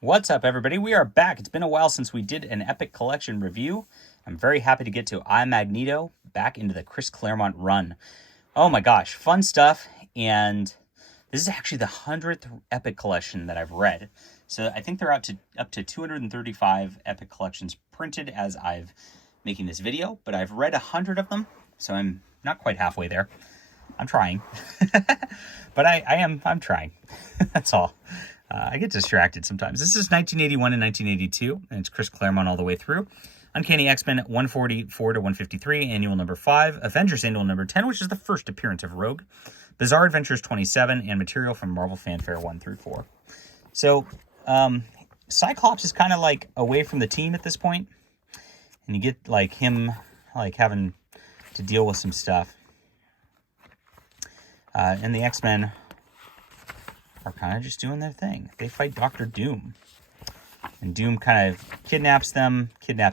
What's up, everybody? We are back. It's been a while since we did an Epic Collection review. I'm very happy to get to Magneto back into the Chris Claremont run. Oh my gosh, fun stuff. And this is actually the 100th Epic Collection that I've read. So I think they're up to 235 Epic Collections printed as I've making this video, but I've read 100 of them, so I'm not quite halfway there. I'm trying, but I'm trying. That's all. I get distracted sometimes. This is 1981 and 1982, and it's Chris Claremont all the way through. Uncanny X-Men 144 to 153, annual number 5. Avengers annual number 10, which is the first appearance of Rogue. Bizarre Adventures 27, and material from Marvel Fanfare 1 through 4. So, Cyclops is kind of like away from the team at this point, and you get like him like having to deal with some stuff. And the X-Men are kind of just doing their thing. They fight Dr. Doom. And Doom kind of kidnaps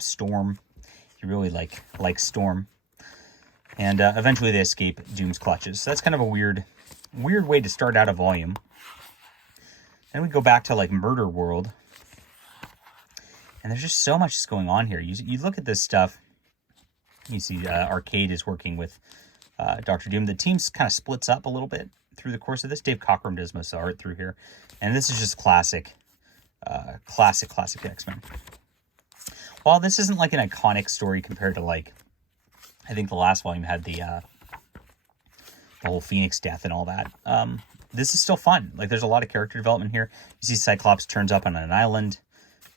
Storm. He really likes Storm. And eventually they escape Doom's clutches. So that's kind of a weird way to start out a volume. Then we go back to like Murder World. And there's just so much that's going on here. You look at this stuff. You see Arcade is working with Dr. Doom. The team kind of splits up a little bit through the course of this. Dave Cockrum does most of the art through here. And this is just classic X-Men. While this isn't like an iconic story compared to like, I think the last volume had the whole Phoenix death and all that. This is still fun. Like there's a lot of character development here. You see Cyclops turns up on an island.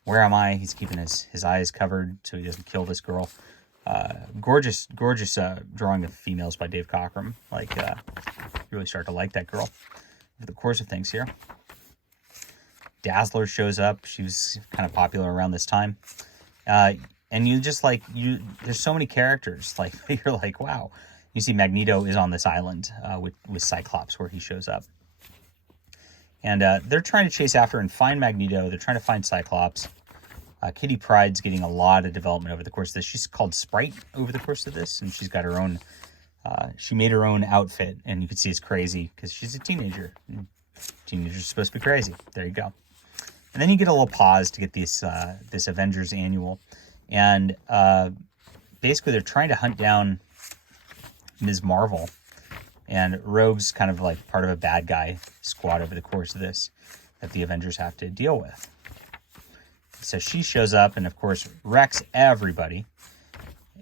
Where am I? He's keeping his eyes covered so he doesn't kill this girl. Gorgeous drawing of females by Dave Cockrum. Like, really start to like that girl over the course of things here. Dazzler shows up. She was kind of popular around this time. And you just like, there's so many characters. Like, you're like, wow. You see Magneto is on this island with Cyclops where he shows up. And they're trying to chase after and find Magneto. They're trying to find Cyclops. Kitty Pryde's getting a lot of development over the course of this. She's called Sprite over the course of this, and she's got her own, she made her own outfit, and you can see it's crazy because she's a teenager. Teenagers are supposed to be crazy. There you go. And then you get a little pause to get this Avengers annual, and basically they're trying to hunt down Ms. Marvel, and Rogue's kind of like part of a bad guy squad over the course of this that the Avengers have to deal with. So she shows up and, of course, wrecks everybody.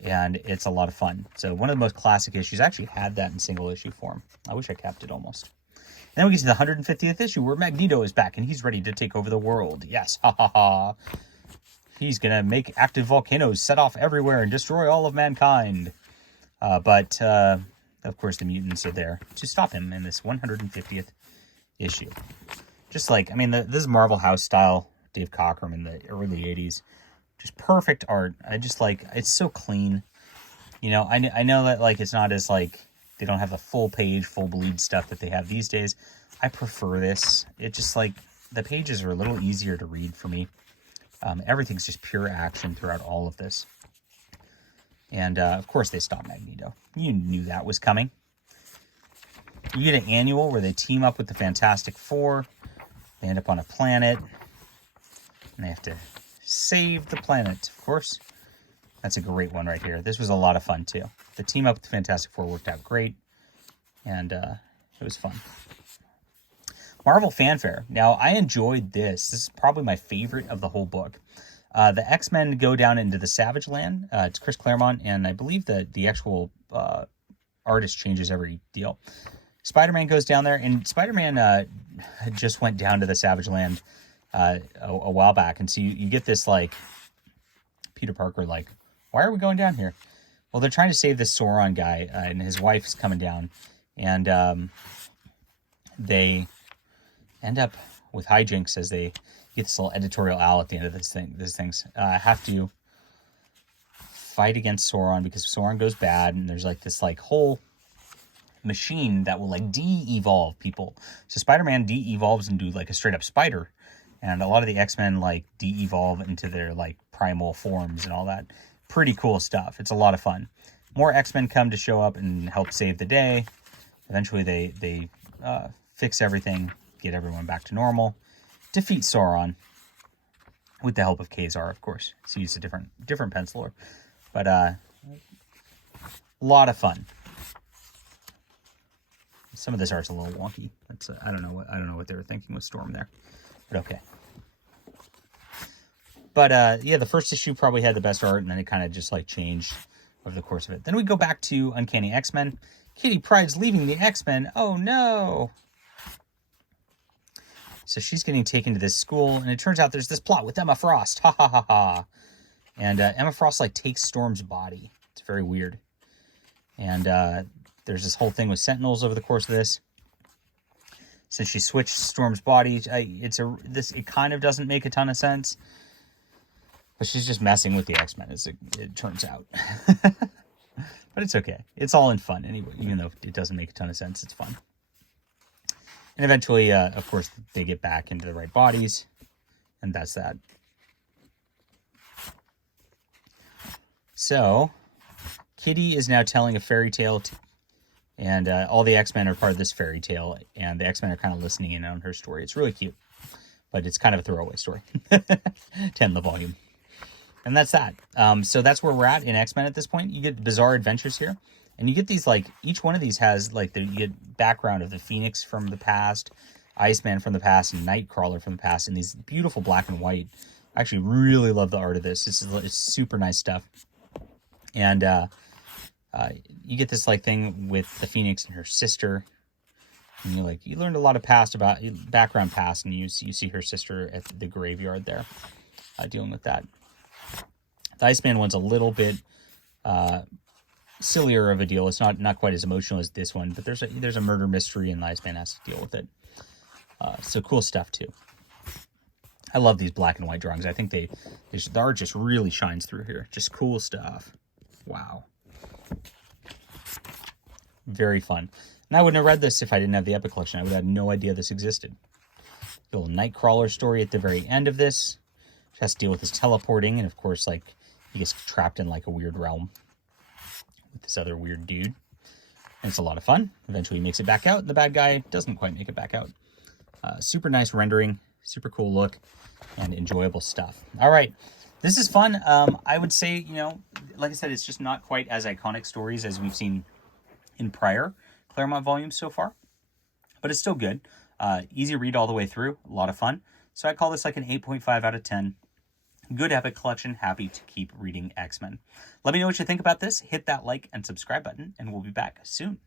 And it's a lot of fun. So one of the most classic issues. I actually had that in single issue form. I wish I kept it almost. And then we get to the 150th issue where Magneto is back and he's ready to take over the world. Yes, ha ha ha. He's going to make active volcanoes set off everywhere and destroy all of mankind. But of course, the mutants are there to stop him in this 150th issue. Just like, I mean, this is Marvel House style. Dave Cockrum in the early 80s. Just perfect art. I just like, it's so clean. You know, I know that like it's not as like, they don't have the full page, full bleed stuff that they have these days. I prefer this. It just like, the pages are a little easier to read for me. Everything's just pure action throughout all of this. And of course they stop Magneto. You knew that was coming. You get an annual where they team up with the Fantastic Four. They end up on a planet. And they have to save the planet, of course. That's a great one right here. This was a lot of fun, too. The team up with the Fantastic Four worked out great. And it was fun. Marvel Fanfare. Now, I enjoyed this. This is probably my favorite of the whole book. The X-Men go down into the Savage Land. It's Chris Claremont, and I believe that the actual artist changes every deal. Spider-Man goes down there, and Spider-Man just went down to the Savage Land a while back, and so you get this like Peter Parker like, why are we going down here? Well, they're trying to save this Sauron guy, and his wife's coming down, and they end up with hijinks as they get this little editorial owl at the end of this thing. These things have to fight against Sauron because Sauron goes bad, and there's like this like whole machine that will like de-evolve people. So Spider-Man de-evolves into like a straight up spider. And a lot of the X-Men, like, de-evolve into their, like, primal forms and all that. Pretty cool stuff. It's a lot of fun. More X-Men come to show up and help save the day. Eventually, they fix everything, get everyone back to normal, defeat Sauron, with the help of Kazar, of course. So use a different penciler, but a lot of fun. Some of this art's a little wonky. That's I don't know what they were thinking with Storm there, but okay. But yeah, the first issue probably had the best art, and then it kind of just like changed over the course of it. Then we go back to Uncanny X-Men. Kitty Pryde's leaving the X-Men. Oh no! So she's getting taken to this school, and it turns out there's this plot with Emma Frost. Ha ha ha ha! And Emma Frost like takes Storm's body. It's very weird. And there's this whole thing with Sentinels over the course of this. Since she switched Storm's body, it kind of doesn't make a ton of sense. But she's just messing with the X-Men, as it turns out. But it's okay. It's all in fun anyway, even though it doesn't make a ton of sense. It's fun. And eventually, of course, they get back into the right bodies. And that's that. So, Kitty is now telling a fairy tale. And all the X-Men are part of this fairy tale. And the X-Men are kind of listening in on her story. It's really cute. But it's kind of a throwaway story. 10 the volume. And that's that. So that's where we're at in X-Men at this point. You get bizarre adventures here. And you get these, like, each one of these has, like, you get background of the Phoenix from the past, Iceman from the past, and Nightcrawler from the past, and these beautiful black and white. I actually really love the art of this. It's super nice stuff. And you get this, like, thing with the Phoenix and her sister. And you learned a lot of background past, and you see her sister at the graveyard there, dealing with that. The Iceman one's a little bit sillier of a deal. It's not quite as emotional as this one, but there's a murder mystery, and the Iceman has to deal with it. So cool stuff too. I love these black and white drawings. I think the art just really shines through here. Just cool stuff. Wow. Very fun. And I wouldn't have read this if I didn't have the Epic Collection. I would have had no idea this existed. The little Nightcrawler story at the very end of this. Which has to deal with his teleporting, and of course, like, he gets trapped in like a weird realm with this other weird dude. And it's a lot of fun. Eventually he makes it back out, and the bad guy doesn't quite make it back out. Super nice rendering, super cool look, and enjoyable stuff. All right, this is fun. I would say, like I said, it's just not quite as iconic stories as we've seen in prior Claremont volumes so far. But it's still good. Easy read all the way through. A lot of fun. So I call this like an 8.5 out of 10. Good Epic Collection. Happy to keep reading X-Men. Let me know what you think about this. Hit that like and subscribe button, and we'll be back soon.